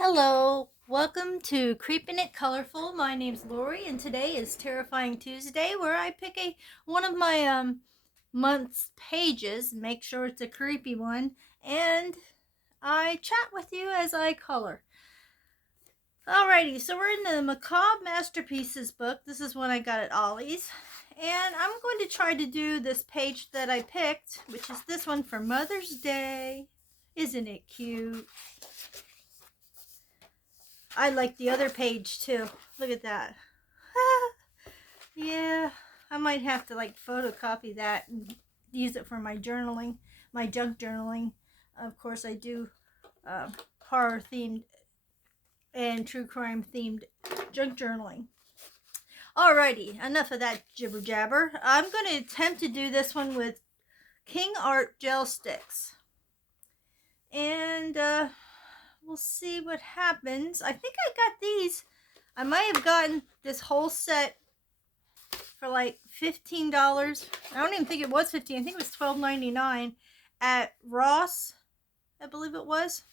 Hello, welcome to Creeping It Colorful. My name's Lori, and today is Terrifying Tuesday, where I pick one of my month's pages, make sure it's a creepy one, and I chat with you as I color. Alrighty, so we're in the Macabre Masterpieces book. This is one I got at Ollie's, and I'm going to try to do this page that I picked, which is this one for Mother's Day. Isn't it cute? I like the other page too. Look at that. Yeah, I might have to photocopy that and use it for my journaling, my junk journaling. Of course, I do horror themed and true crime themed junk journaling. Alrighty, enough of that jibber jabber. I'm going to attempt to do this one with King Art gel sticks. And we'll see what happens. I think I got these. I might have gotten this whole set for like $15. I don't even think it was $15. I think it was $12.99 at Ross, I believe it was.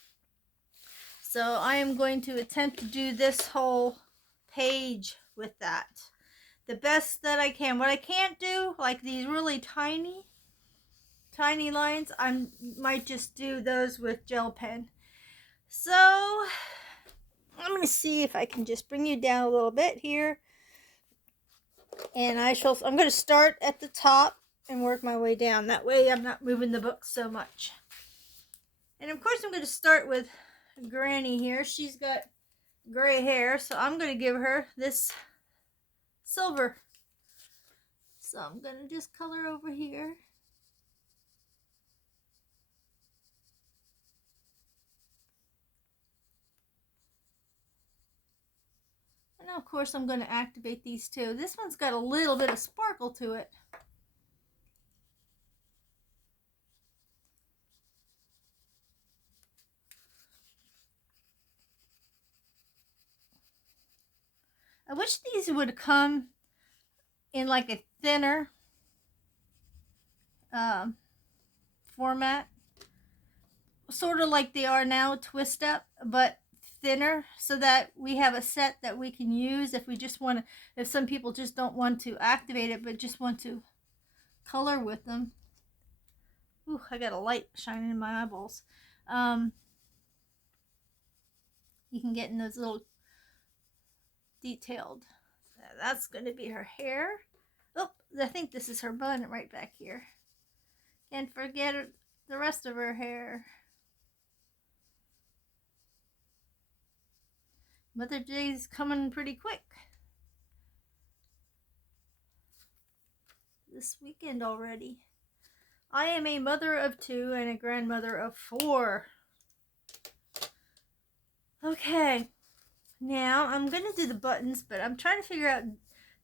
So I am going to attempt to do this whole page with that. The best that I can. What I can't do, like these really tiny lines, I might just do those with gel pen. So I'm going to see if I can just bring you down a little bit here. And I'm going to start at the top and work my way down. That way I'm not moving the book so much. And of course I'm going to start with Granny here. She's got gray hair, so I'm going to give her this silver. So I'm going to just color over here. And of course I'm going to activate these two. This one's got a little bit of sparkle to it. I wish these would come in like a thinner format, sort of like they are now, twist up, but thinner, so that we have a set that we can use if we just want to, if some people just don't want to activate it but just want to color with them. Ooh, I got a light shining in my eyeballs. You can get in those little detailed. That's going to be her hair. Oh, I think this is her bun right back here. Can't forget the rest of her hair. Mother Day's coming pretty quick. This weekend already. I am a mother of 2 and a grandmother of 4. Okay, now I'm going to do the buttons, but I'm trying to figure out,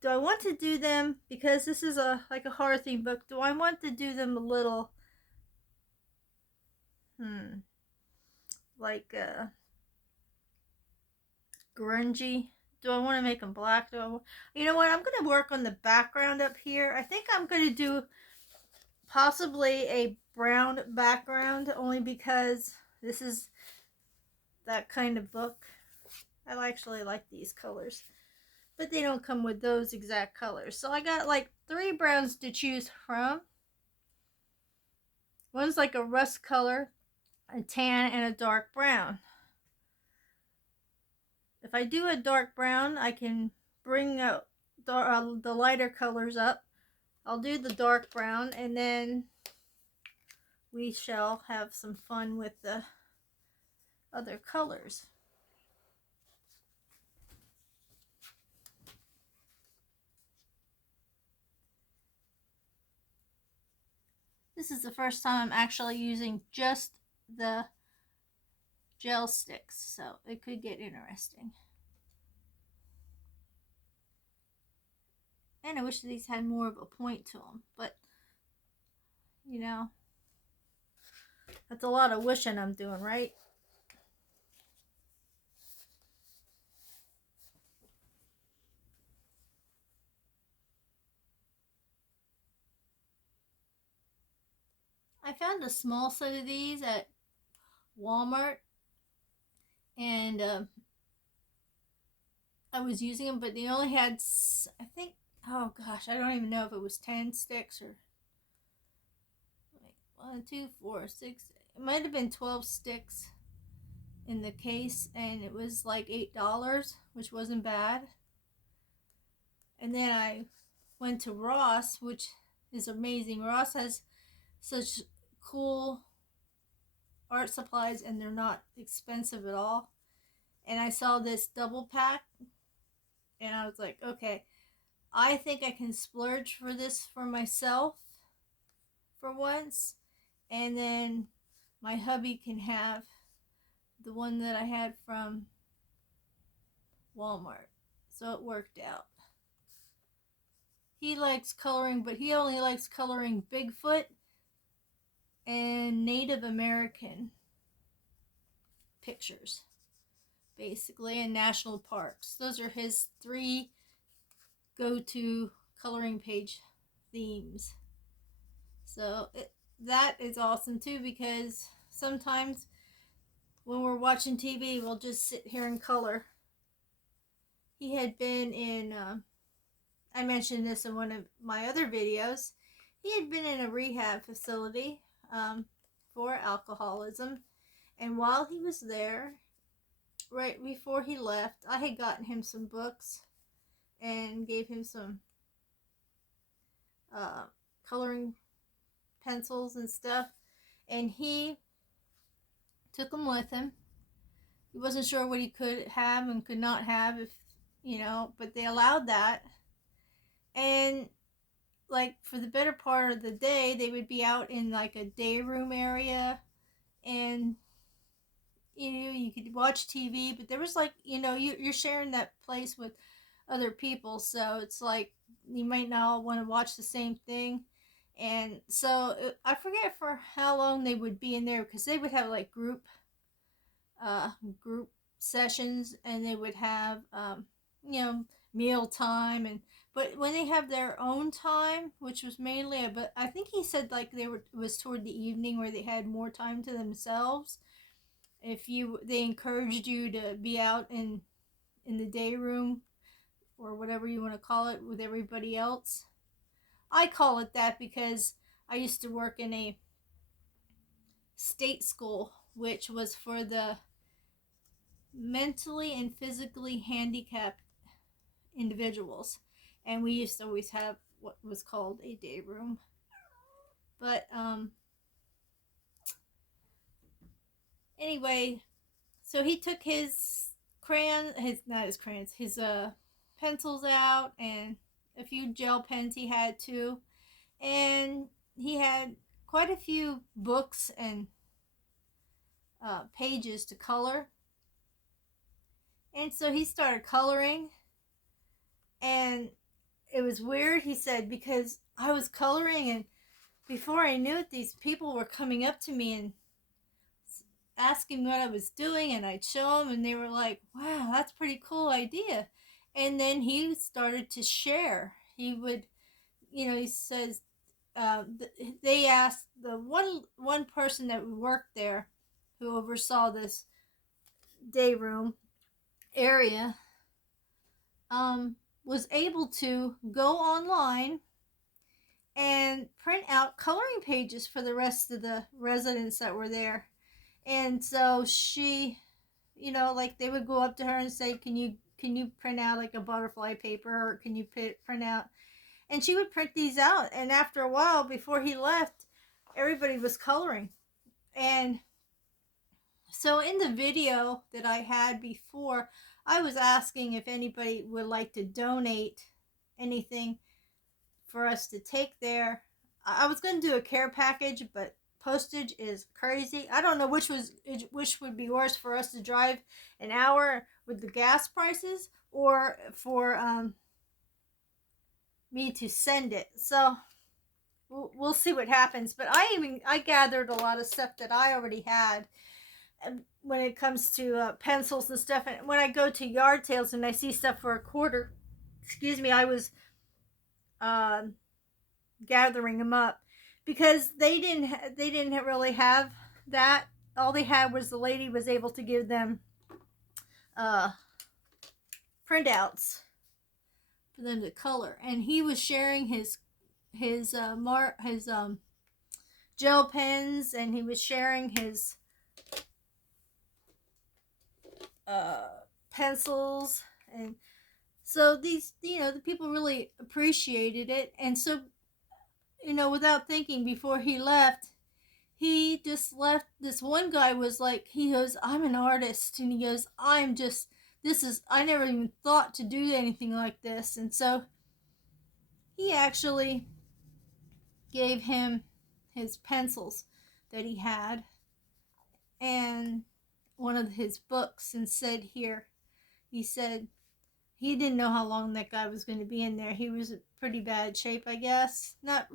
do I want to do them, because this is like a horror theme book, do I want to do them a little, like grungy? Do I want to make them black? You know what, I'm going to work on the background up here. I think I'm going to do possibly a brown background, only because this is that kind of book. I actually like these colors, but they don't come with those exact colors. So I got like 3 browns to choose from. One's like a rust color, a tan, and a dark brown. If I do a dark brown, I can bring out the lighter colors up. I'll do the dark brown, and then we shall have some fun with the other colors. This is the first time I'm actually using just the gel sticks, so it could get interesting. And I wish these had more of a point to them, but you know, that's a lot of wishing I'm doing, right? I found a small set of these at Walmart, and I was using them, but they only had, I think, oh gosh, I don't even know if it was 10 sticks or like 1, 2, 4, 6. It might have been 12 sticks in the case, and it was like $8, which wasn't bad. And then I went to Ross, which is amazing. Ross has such cool art supplies, and they're not expensive at all. And I saw this double pack, and I was like, okay, I think I can splurge for this for myself for once, and then my hubby can have the one that I had from Walmart. So it worked out. He likes coloring, but he only likes coloring Bigfoot and Native American pictures, basically, and national parks. Those are his 3 go-to coloring page themes. So that is awesome too, because sometimes when we're watching TV, we'll just sit here and color. He had been in, I mentioned this in one of my other videos, he had been in a rehab facility for alcoholism. And while he was there, right before he left, I had gotten him some books and gave him some coloring pencils and stuff. And he took them with him. He wasn't sure what he could have and could not have, if but they allowed that. And like for the better part of the day, they would be out in like a day room area, and you could watch TV, but there was like, you're sharing that place with other people, so it's like you might not all want to watch the same thing. And so I forget for how long they would be in there, because they would have like group sessions, and they would have meal time, but when they have their own time, which was mainly, but I think he said like it was toward the evening where they had more time to themselves. They encouraged you to be out in the day room, or whatever you want to call it, with everybody else. I call it that because I used to work in a state school, which was for the mentally and physically handicapped individuals, and we used to always have what was called a day room. But anyway, so he took his pencils out, and a few gel pens he had too, and he had quite a few books and pages to color. And so he started coloring, and it was weird, he said, because I was coloring, and before I knew it, these people were coming up to me and asking what I was doing, and I'd show them, and they were like, wow, that's a pretty cool idea. And then he started to share. He would, he says, they asked the one person that worked there, who oversaw this day room area, was able to go online and print out coloring pages for the rest of the residents that were there. And so she, like they would go up to her and say, can you print out like a butterfly paper, or can you print out? And she would print these out. And after a while, before he left, everybody was coloring. And so in the video that I had before, I was asking if anybody would like to donate anything for us to take there. I was going to do a care package, but postage is crazy. I don't know which would be worse, for us to drive an hour with the gas prices, or for me to send it. So we'll see what happens. But I gathered a lot of stuff that I already had when it comes to pencils and stuff. And when I go to yard sales and I see stuff for $0.25, I was gathering them up, because they didn't really have that. All they had was the lady was able to give them uh, printouts for them to color, and he was sharing his gel pens, and he was sharing his uh, pencils, and so these, the people really appreciated it. And so, without thinking, before he left, he just left. This one guy was like, he goes, I'm an artist, and he goes, I never even thought to do anything like this. And so he actually gave him his pencils that he had and one of his books, and said, here, he said, he didn't know how long that guy was going to be in there. He was in pretty bad shape, I guess. Not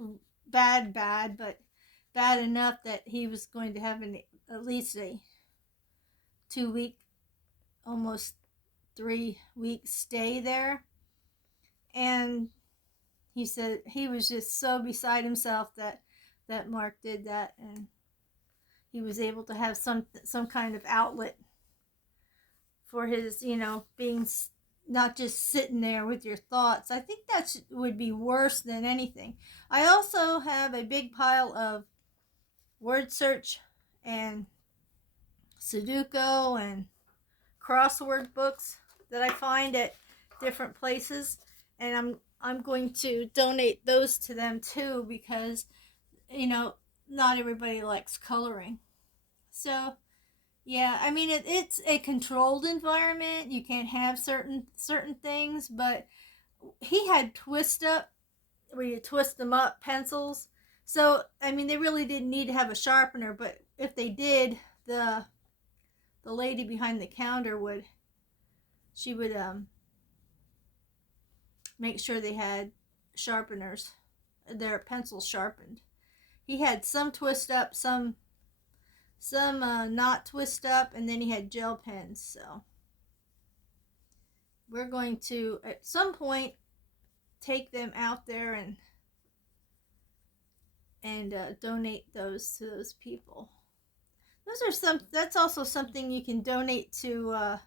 bad, but bad enough that he was going to have at least a 2 week, almost 3 week stay there. And he said he was just so beside himself that Mark did that, and he was able to have some kind of outlet for his, being not just sitting there with your thoughts. I think that would be worse than anything. I also have a big pile of word search and Sudoku and crossword books that I find at different places, and I'm going to donate those to them too, because not everybody likes coloring. So yeah, I mean, it's a controlled environment. You can't have certain things, but he had twist up, where you twist them up, pencils. So I mean, they really didn't need to have a sharpener, but if they did, the lady behind the counter would make sure they had sharpeners, their pencils sharpened. He had some twist up, some not twist up, and then he had gel pens. So we're going to at some point take them out there and donate those to those people. That's also something you can donate to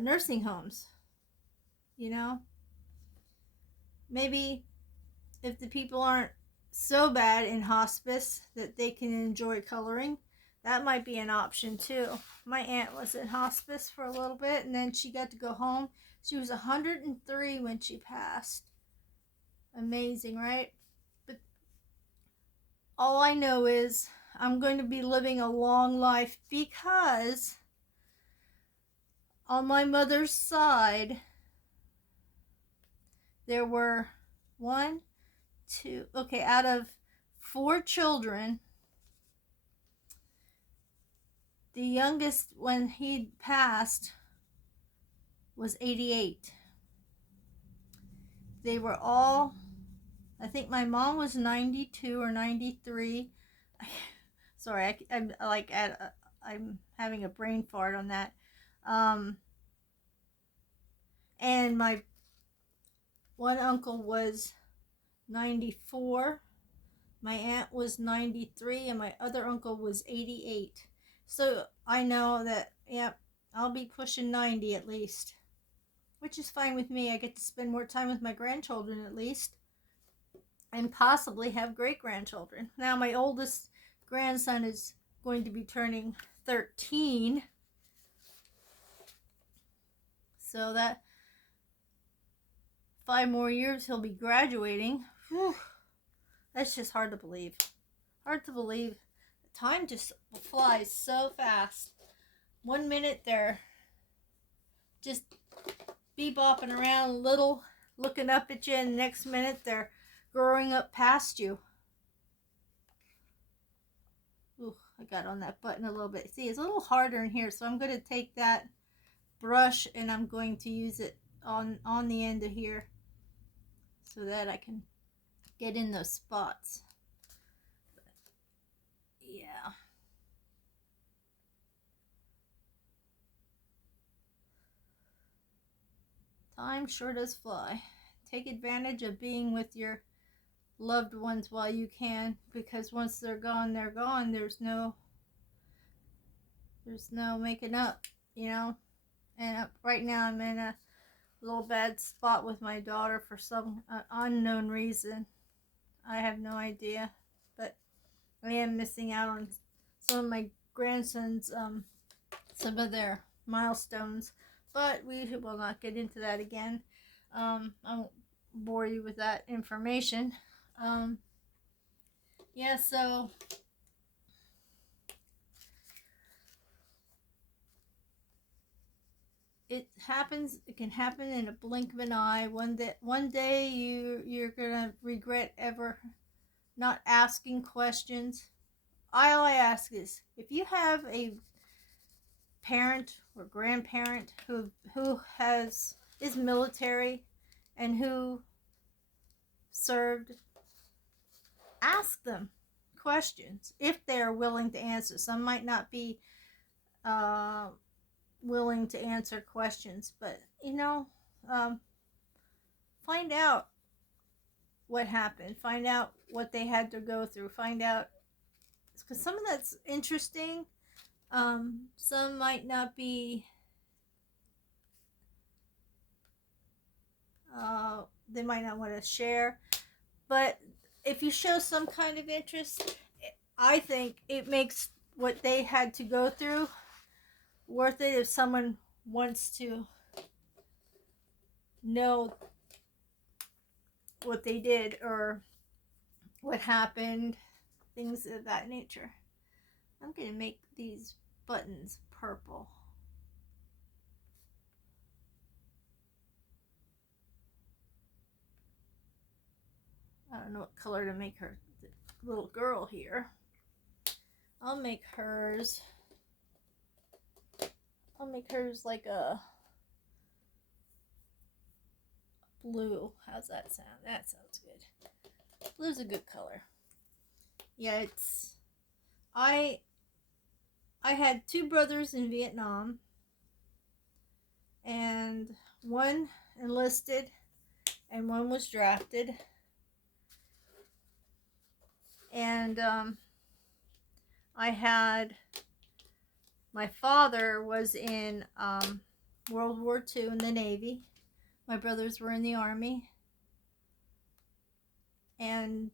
nursing homes. Maybe if the people aren't so bad in hospice that they can enjoy coloring, that might be an option too. My aunt was in hospice for a little bit, and then she got to go home. She was 103 when she passed. Amazing, right? But all I know is I'm going to be living a long life, because on my mother's side, there were out of 4 children, the youngest when he passed was 88. They were all, I think my mom was 92 or 93. Sorry, I'm having a brain fart on that. And my one uncle was 94. My aunt was 93, and my other uncle was 88. So I know that, yep, I'll be pushing 90 at least, which is fine with me. I get to spend more time with my grandchildren at least, and possibly have great-grandchildren. Now my oldest grandson is going to be turning 13, so that 5 more years he'll be graduating. Whew. That's just hard to believe. Hard to believe. Time just flies so fast. 1 minute they're just bebopping around little, looking up at you, and the next minute they're growing up past you. Ooh, I got on that button a little bit. See, it's a little harder in here, so I'm going to take that brush and I'm going to use it on the end of here so that I can get in those spots. But, yeah. Time sure does fly. Take advantage of being with your loved ones while you can, because once they're gone, they're gone. There's no There's no making up, you know. And right now I'm in a little bad spot with my daughter for some unknown reason. I have no idea, but I am missing out on some of my grandsons, some of their milestones. But we will not get into that again. I won't bore you with that information. Yeah, so it happens. It can happen in a blink of an eye. One day you're gonna regret ever not asking questions. All I ask is, if you have a parent or grandparent who is military and who served, ask them questions if they're willing to answer. Some might not be willing to answer questions, but find out what happened, find out what they had to go through, find out, because some of that's interesting. Some might not be. They might not want to share, but if you show some kind of interest, I think it makes what they had to go through worth it. If someone wants to know what they did or what happened, things of that nature. I'm gonna make these buttons purple. I don't know what color to make her little girl here. I'll make hers like a blue. How's that sound? That sounds good. Blue's a good color. Yeah, I had two brothers in Vietnam, and one enlisted and one was drafted. And I had, my father was in World War II in the Navy. My brothers were in the Army. And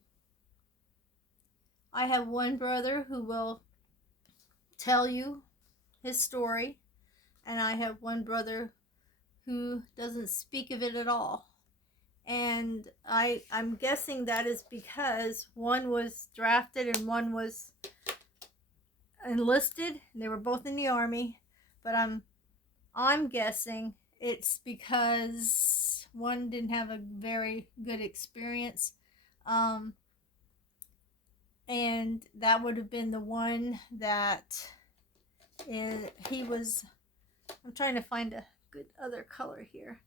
I have one brother who will tell you his story, and I have one brother who doesn't speak of it at all. And I'm guessing that is because one was drafted and one was enlisted. They were both in the Army, but I'm guessing it's because one didn't have a very good experience, and that would have been the one that he was. I'm trying to find a good other color here.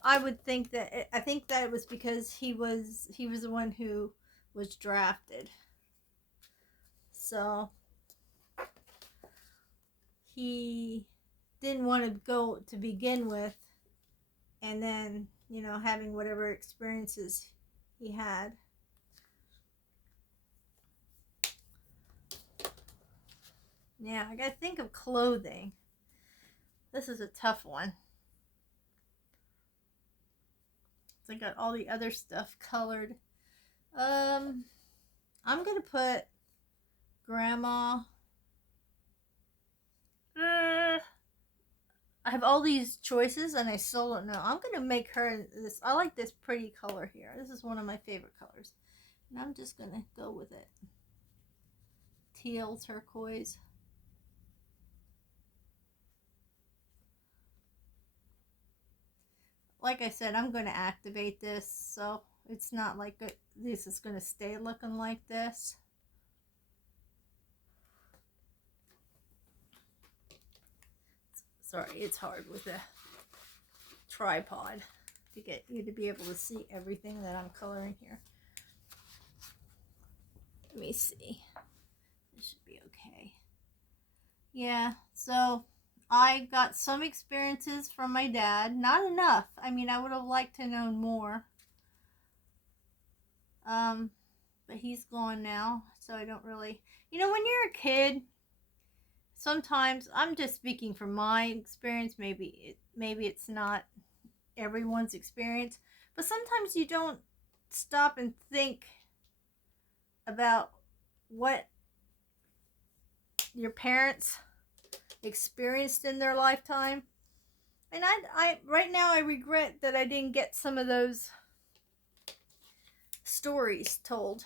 I would think that it was because he was the one who was drafted. So he didn't want to go to begin with, and then, having whatever experiences he had. Yeah, I gotta think of clothing. This is a tough one. I got all the other stuff colored. I'm gonna put Grandma. I have all these choices and I still don't know. I'm gonna make her this. I like this pretty color here. This is one of my favorite colors, and I'm just gonna go with it. Teal turquoise. Like I said, I'm gonna activate this, so it's not like this is gonna stay looking like this. Sorry, it's hard with a tripod to get you to be able to see everything that I'm coloring here. Let me see. This should be okay. Yeah, so I got some experiences from my dad. Not enough. I mean, I would have liked to know more. But he's gone now, so I don't really. When you're a kid, sometimes I'm just speaking from my experience. Maybe it's not everyone's experience, but sometimes you don't stop and think about what your parents experienced in their lifetime. And I right now I regret that I didn't get some of those stories told.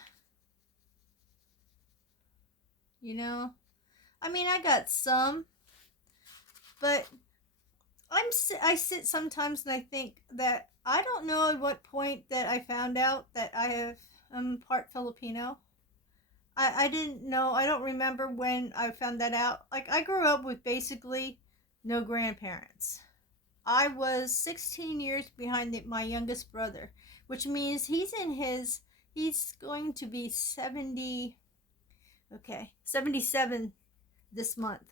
You know, I mean, I got some, but I sit sometimes and I think that I don't know at what point that I found out that I'm part Filipino. I didn't know. I don't remember when I found that out. Like, I grew up with basically no grandparents. I was 16 years behind my youngest brother, which means he's going to be 77 this month.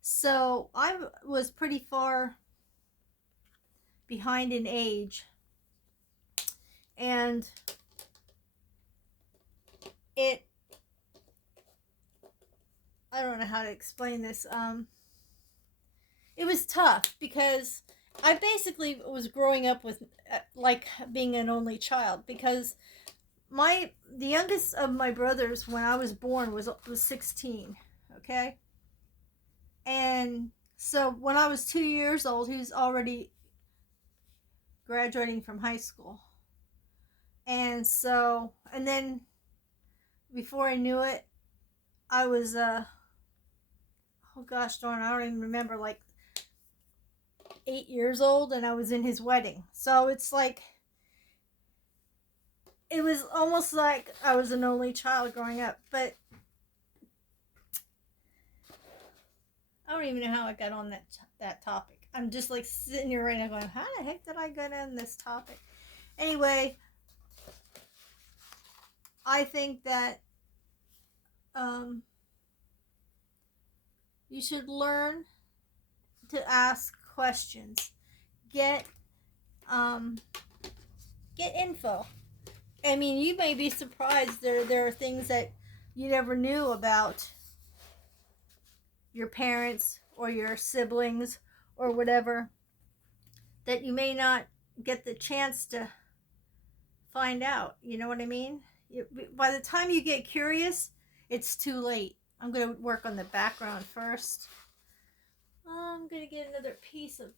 So I was pretty far behind in age. And I don't know how to explain this. It was tough because I basically was growing up with like being an only child, because the youngest of my brothers when I was born was 16, okay? And so when I was 2 years old, he was already graduating from high school. And then before I knew it, I was oh gosh darn, I don't even remember, like 8 years old, and I was in his wedding. So it's like, it was almost like I was an only child growing up. But I don't even know how I got on that topic. I'm just like sitting here right now going, how the heck did I get on this topic? Anyway, I think that you should learn to ask questions. Get info. I mean, you may be surprised there are things that you never knew about your parents or your siblings or whatever, that you may not get the chance to find out. You know what I mean? By the time you get curious, it's too late. I'm going to work on the background first. I'm going to get another piece of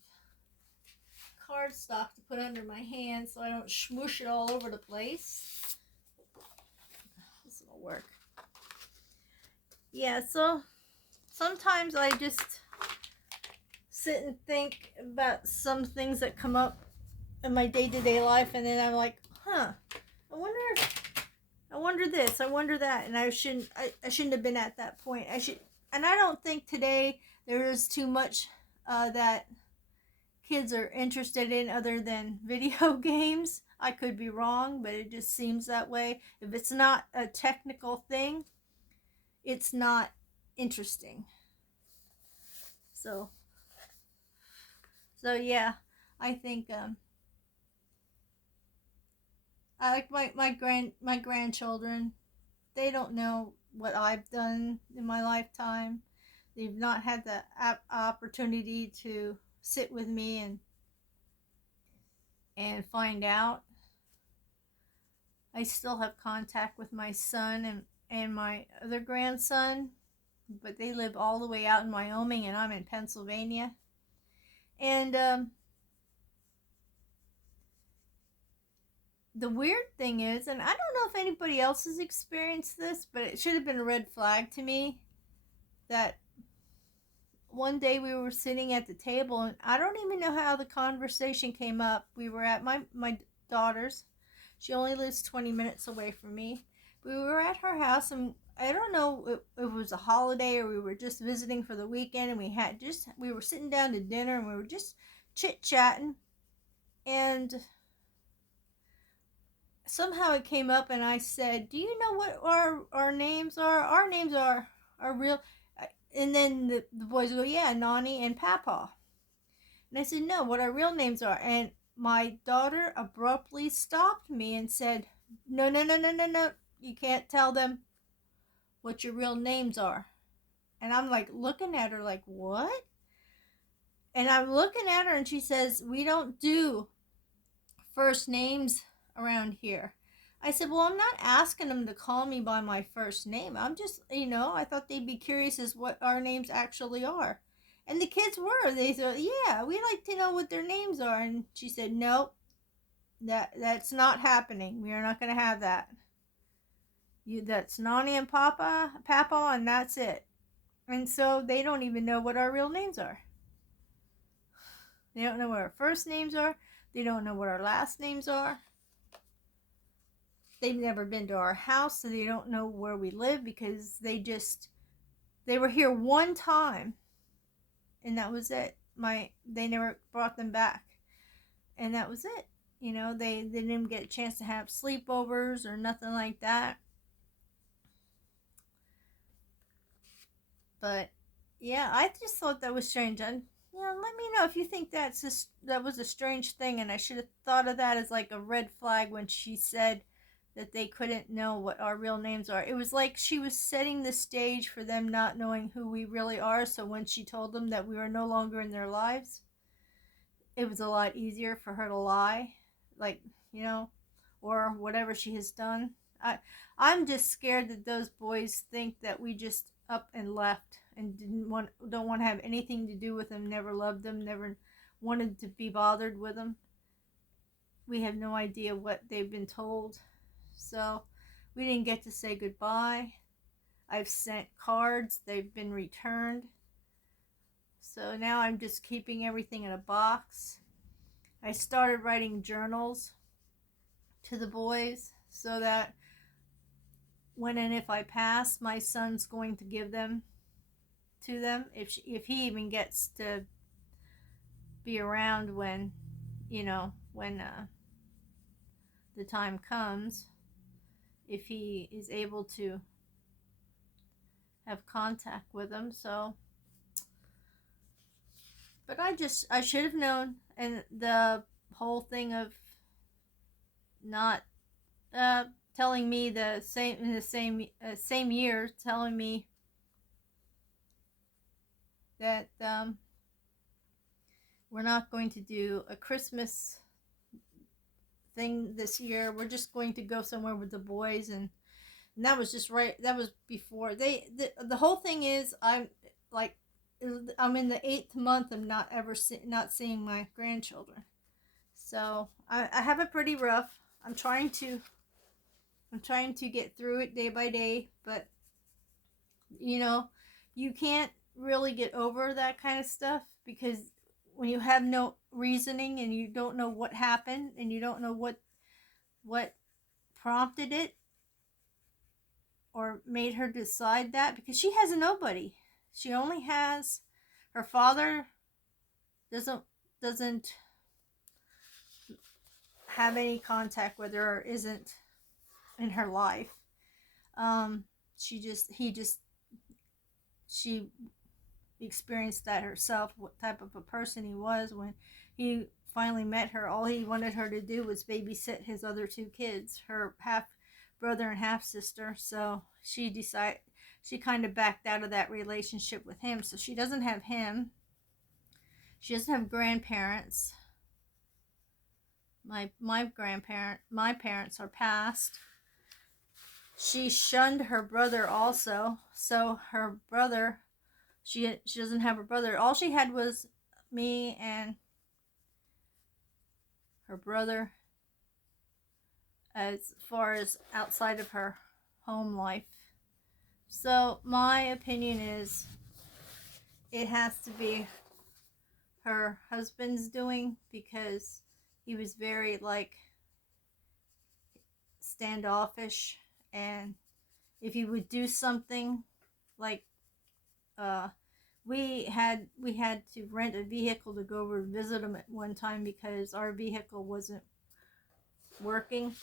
cardstock to put under my hand so I don't smoosh it all over the place. This will work. Yeah, so sometimes I just sit and think about some things that come up in my day-to-day life, and then I'm like, I wonder this, I wonder that, and I shouldn't have been at that point. And I don't think today there is too much that kids are interested in other than video games. I could be wrong, but it just seems that way. If it's not a technical thing, it's not interesting. So yeah, I think I like my grandchildren. They don't know what I've done in my lifetime. They've not had the opportunity to sit with me and find out. I still have contact with my son and my other grandson, but they live all the way out in Wyoming and I'm in Pennsylvania. And the weird thing is, and I don't know if anybody else has experienced this, but it should have been a red flag to me, that one day we were sitting at the table, and I don't even know how the conversation came up. We were at my daughter's. She only lives 20 minutes away from me. We were at her house, and I don't know if it was a holiday or we were just visiting for the weekend, and we were sitting down to dinner, and we were just chit-chatting, and somehow it came up, and I said, do you know what our names are? Our names are real. And then the boys go, yeah, Nani and Papa. And I said, no, what our real names are. And my daughter abruptly stopped me and said, no, you can't tell them what your real names are. And I'm like looking at her like, what? And I'm looking at her and she says, we don't do first names around here. I said, well, I'm not asking them to call me by my first name. I'm just, I thought they'd be curious as what our names actually are. And the kids were. They said, yeah, we like to know what their names are. And she said, nope, that's not happening. We are not going to have that. That's Nani and Papa, and that's it. And so they don't even know what our real names are. They don't know what our first names are. They don't know what our last names are. They've never been to our house, so they don't know where we live because they were here one time and that was it. They never brought them back. And that was it. They didn't get a chance to have sleepovers or nothing like that. But yeah, I just thought that was strange. And let me know if you think that was a strange thing, and I should have thought of that as like a red flag when she said that they couldn't know what our real names are. It was like she was setting the stage for them not knowing who we really are, so when she told them that we were no longer in their lives, it was a lot easier for her to lie, like, or whatever she has done. I'm just scared that those boys think that we just up and left and don't want to have anything to do with them, never loved them, never wanted to be bothered with them. We have no idea what they've been told. So we didn't get to say goodbye. I've sent cards, they've been returned. So now I'm just keeping everything in a box. I started writing journals to the boys so that when and if I pass, my son's going to give them to them if he even gets to be around when the time comes, if he is able to have contact with them. So, but I should have known. And the whole thing of not telling me the same year, telling me that we're not going to do a Christmas thing this year. We're just going to go somewhere with the boys, and that was just right. That was before the whole thing is I'm in the 8th month of not seeing my grandchildren. So I have it pretty rough. I'm trying to get through it day by day, but you can't really get over that kind of stuff because when you have no reasoning and you don't know what happened and you don't know what prompted it or made her decide that, because she has nobody. She only has her father. Doesn't have any contact with her or isn't in her life. She experienced that herself, what type of a person he was. When he finally met her, all he wanted her to do was babysit his other 2 kids, her half brother and half sister. So she kind of backed out of that relationship with him. So she doesn't have him. She doesn't have grandparents. My parents are passed. She shunned her brother also. So her brother, she doesn't have her brother. All she had was me and her brother as far as outside of her home life. So my opinion is it has to be her husband's doing, because he was very standoffish, and if he would do something like we had to rent a vehicle to go over and visit him at one time because our vehicle wasn't working.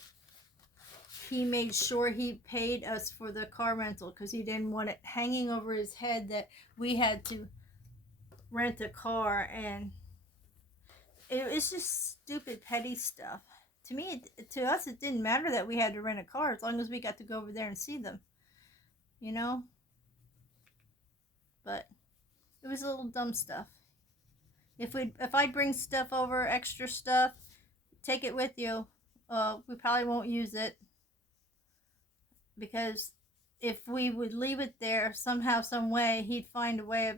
He made sure he paid us for the car rental because he didn't want it hanging over his head that we had to rent a car, and it's just stupid petty stuff. To us, it didn't matter that we had to rent a car as long as we got to go over there and see them. was little dumb stuff. If I bring stuff over, extra stuff, take it with you. We probably won't use it, because if we would leave it there somehow, some way, he'd find a way of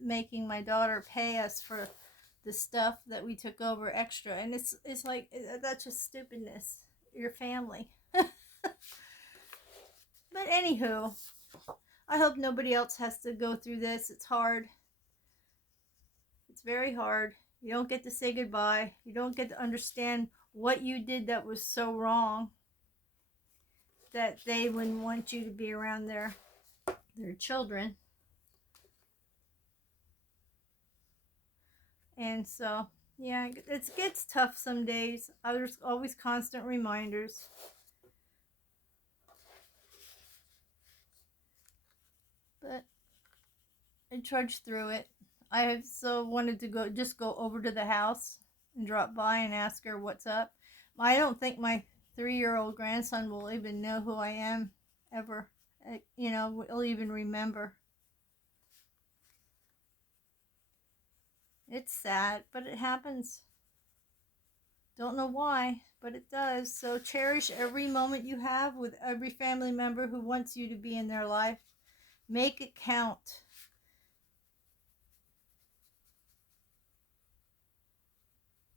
making my daughter pay us for the stuff that we took over extra, and it's like, that's just stupidness. Your family. But anywho, I hope nobody else has to go through this. It's hard. It's very hard. You don't get to say goodbye. You don't get to understand what you did that was so wrong that they wouldn't want you to be around their children. And so, yeah, it gets tough some days. There's always constant reminders. But I trudged through it. I have so wanted to go over to the house and drop by and ask her what's up. I don't think my 3-year-old grandson will even know who I am ever. Will even remember. It's sad, but it happens. Don't know why, but it does. So cherish every moment you have with every family member who wants you to be in their life. Make it count.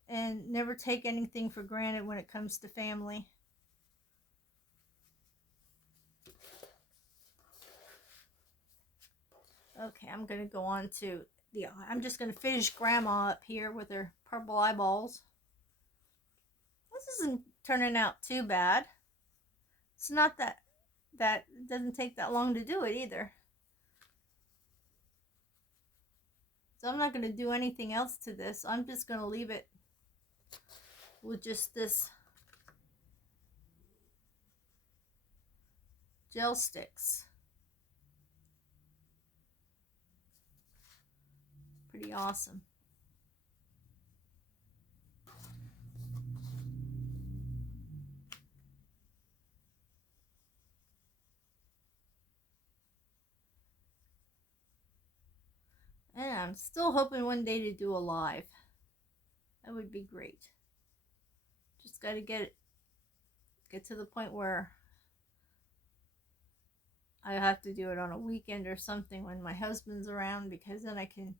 And never take anything for granted when it comes to family. Okay, I'm going to go on to I'm just going to finish Grandma up here with her purple eyeballs. This isn't turning out too bad. It's not that it doesn't take that long to do it either. So I'm not going to do anything else to this. I'm just going to leave it with just this gel sticks. Pretty awesome. And I'm still hoping one day to do a live. That would be great. Just got to get to the point where I have to do it on a weekend or something when my husband's around, because then I can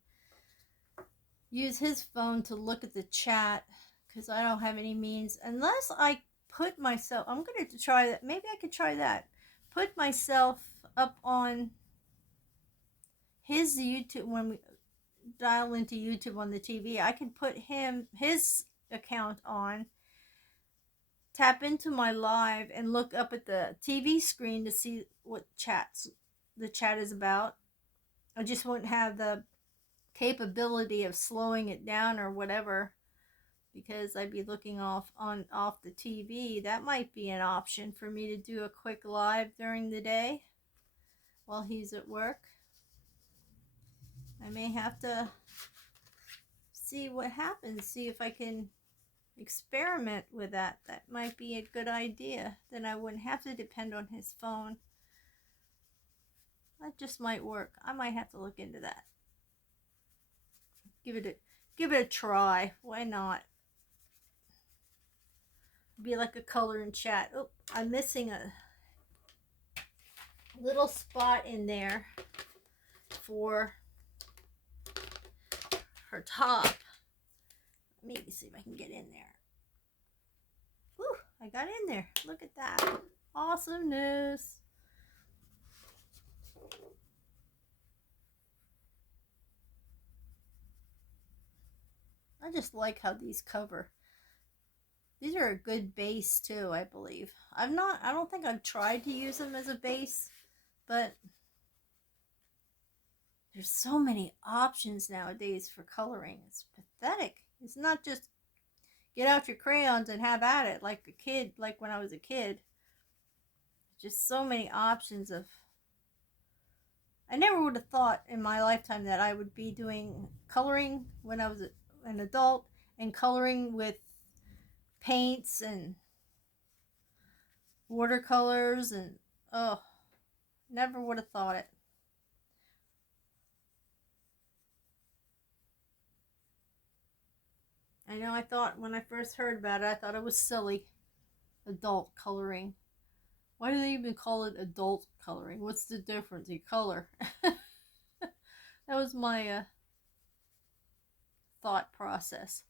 use his phone to look at the chat, because I don't have any means unless I put myself. I'm going to try that. Maybe I could try that. Put myself up on his YouTube. When we dial into YouTube on the TV, I could put his account on, tap into my live, and look up at the TV screen to see what the chat is about. I just wouldn't have the capability of slowing it down or whatever, because I'd be looking off the TV. That might be an option for me to do a quick live during the day while he's at work. I may have to see what happens, see if I can experiment with that. That might be a good idea. Then I wouldn't have to depend on his phone. That just might work. I might have to look into that. Give it a try. Why not? Be like a color in chat. Oh, I'm missing a little spot in there for her top. Maybe see if I can get in there. Whew, I got in there. Look at that. Awesomeness. I just like how these cover. These are a good base too, I believe. I don't think I've tried to use them as a base, but there's so many options nowadays for coloring. It's pathetic. It's not just get out your crayons and have at it like when I was a kid. Just so many options of. I never would have thought in my lifetime that I would be doing coloring when I was an adult, and coloring with paints and watercolors, and never would have thought it. I know I thought when I first heard about it, I thought it was silly. Adult coloring. Why do they even call it adult coloring? What's the difference? You color. That was my thought process.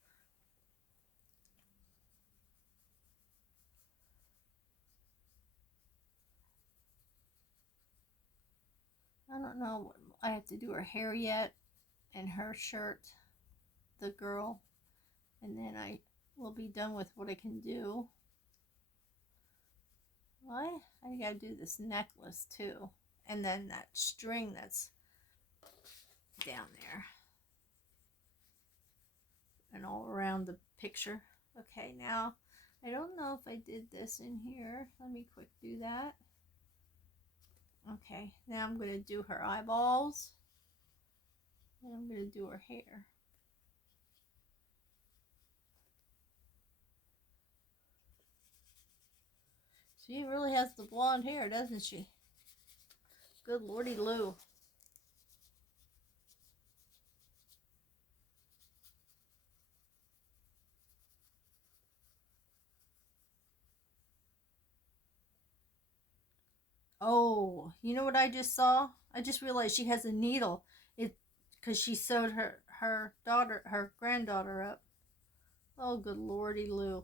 I don't know. I have to do her hair yet and her shirt, the girl, and then I will be done with what I can do. What? I gotta do this necklace too, and then that string that's down there and all around the picture. Okay, now I don't know if I did this in here. Let me quick do that. Okay, now I'm going to do her eyeballs. And I'm going to do her hair. She really has the blonde hair, doesn't she? Good lordy Lou. Oh, you know what I just saw? I just realized she has a needle. It because she sewed her granddaughter up. Oh, good lordy Lou.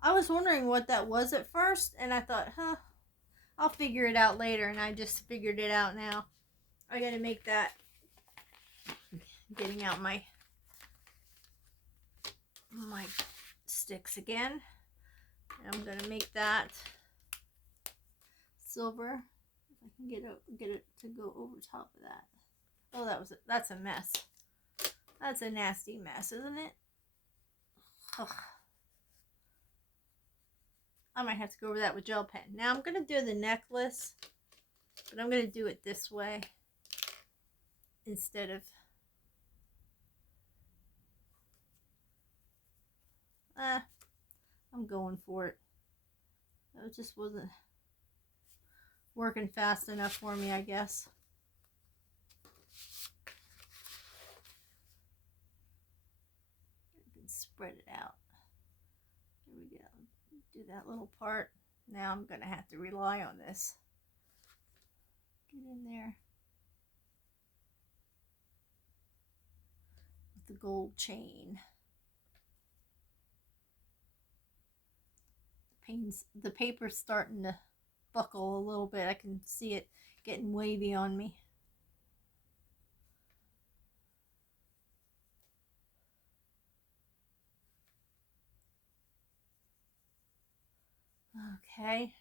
I was wondering what that was at first, and I thought, I'll figure it out later, and I just figured it out now. I gotta make that. Getting out my sticks again. And I'm gonna make that silver. If I can get it to go over top of that. Oh, that's a mess. That's a nasty mess, isn't it? Ugh. I might have to go over that with gel pen. Now I'm gonna do the necklace, but I'm gonna do it this way instead of I'm going for it. It just wasn't working fast enough for me, I guess. You can spread it out. Here we go. Do that little part. Now I'm going to have to rely on this. Get in there. With the gold chain. The paper's starting to buckle a little bit. I can see it getting wavy on me. Okay,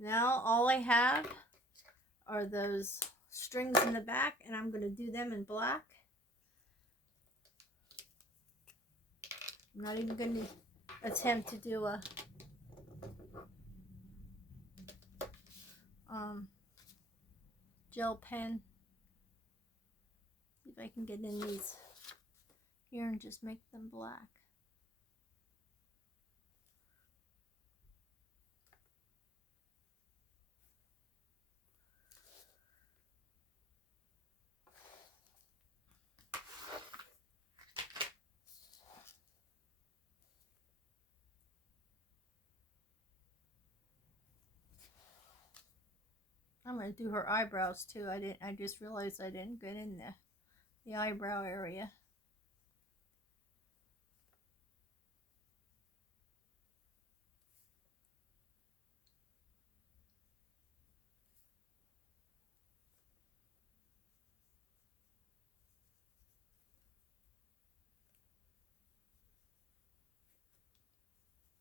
now all I have are those strings in the back, and I'm going to do them in black. I'm not even going to attempt to do a gel pen. See if I can get in these here and just make them black. I'm going to do her eyebrows too. I just realized I didn't get in the eyebrow area.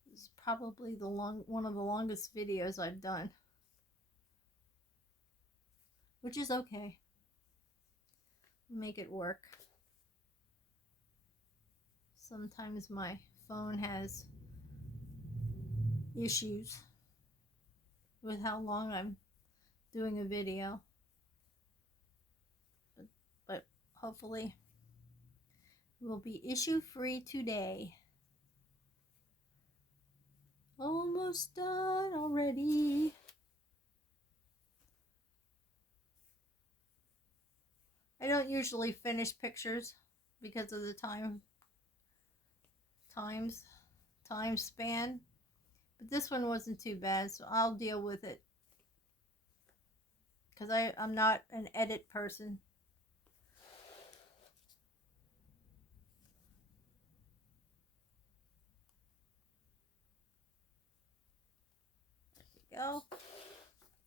This is probably one of the longest videos I've done. Which is okay. Make it work. Sometimes my phone has issues with how long I'm doing a video. But hopefully we'll be issue free today. Almost done already. I don't usually finish pictures because of the time. time span. But this one wasn't too bad, so I'll deal with it. Because I'm not an edit person. There we go.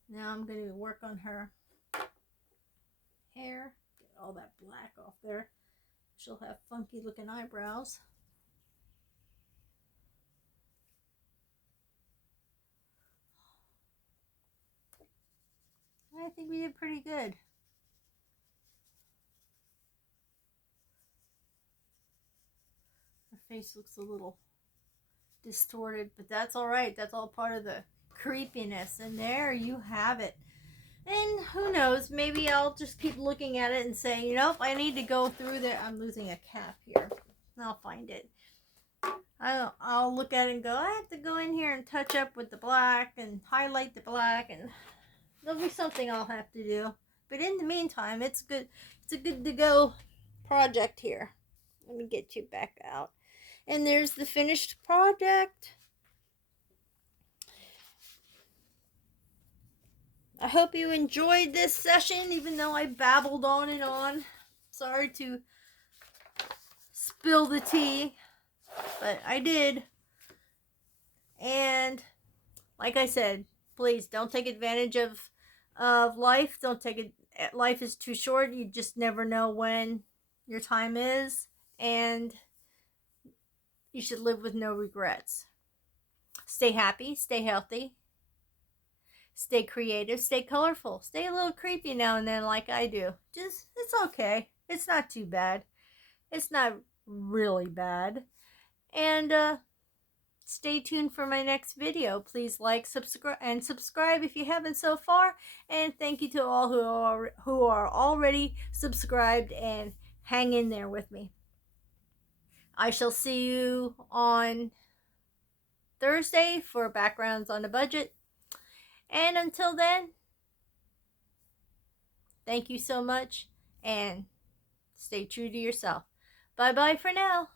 Now I'm going to work on her hair. Get all that black off there. She'll have funky looking eyebrows. I think we did pretty good. Her face looks a little distorted, but that's all right. That's all part of the creepiness. And there you have it. And who knows, maybe I'll just keep looking at it and say, you know, if I need to go through there, I'm losing a cap here. I'll find it. I'll look at it and go, I have to go in here and touch up with the black and highlight the black, and there'll be something I'll have to do. But in the meantime, it's good. It's a good to go project here. Let me get you back out. And there's the finished project. I hope you enjoyed this session, even though I babbled on and on. Sorry to spill the tea, but I did. And like I said, please don't take advantage of life. Don't take it. Life is too short. You just never know when your time is, and you should live with no regrets. Stay happy, stay healthy, stay creative, stay colorful, stay a little creepy now and then like I do. Just, it's okay. It's not too bad. It's not really bad. And stay tuned for my next video. Please like, subscribe if you haven't so far. And thank you to all who are already subscribed and hang in there with me. I shall see you on Thursday for Backgrounds on a Budget. And until then, thank you so much and stay true to yourself. Bye-bye for now.